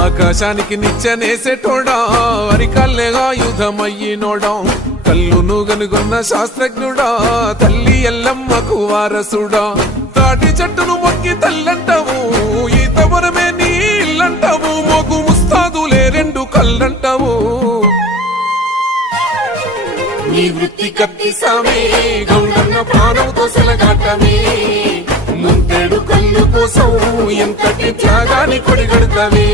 ఆకాశానికి నిచ్చెనేసేటోడా అరికల్లేగా యుధమయ్యినోడా కల్లును గనుగొన్న శాస్త్రజ్ఞుడా తల్లి ఎల్లమ్మకు వారసుడా తాటి చెట్టును మొక్కి తల్లంటావు ఈతవరమే నీ ఇల్లంటావు మొగు ముస్తాదులే రెండు కళ్ళంటావు నీ వృత్తి కత్తి సామే గౌడన్న ప్రాణంతో సెలగాటమే ముంతేడు కళ్ళు కోసం ఎంతటి త్యాగాన్ని కొడిగడతావే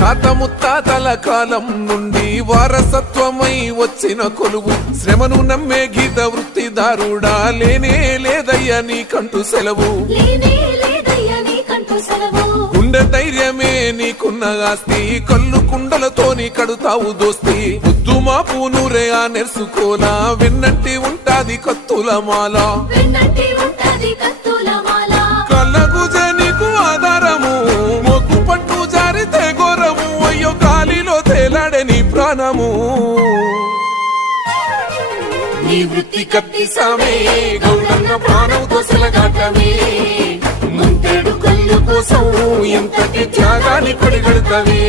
తాత ముత్తాతల కాలం నుండి వారసత్వమై వచ్చిన కొలువు శ్రమను నమ్మే గీత వృత్తిదారుడా లేనే లేదయ్యా నీకంటూ సెలవు గుండె ధైర్యమే నీకున్న ఆస్తి కళ్ళు కుండలతోని కడుతావు దోస్తి ముద్దు మా పూనురే ఆ నెర్సుకోలా వెన్నంటి ఉంటాది కత్తుల మాల కళ్ళకు నీకు ఆధారము మొక్కు పట్టు జారితే ఘోరము అయ్యో గాలిలో తేలాడే నీ ప్రాణము నీ వృత్తి కత్తి సామే గౌడన్న ప్రాణంతో సెలగాటమే ముంతేడు కళ్ళు కోసం ఎంతటి త్యాగాన్ని కొడిగడతావే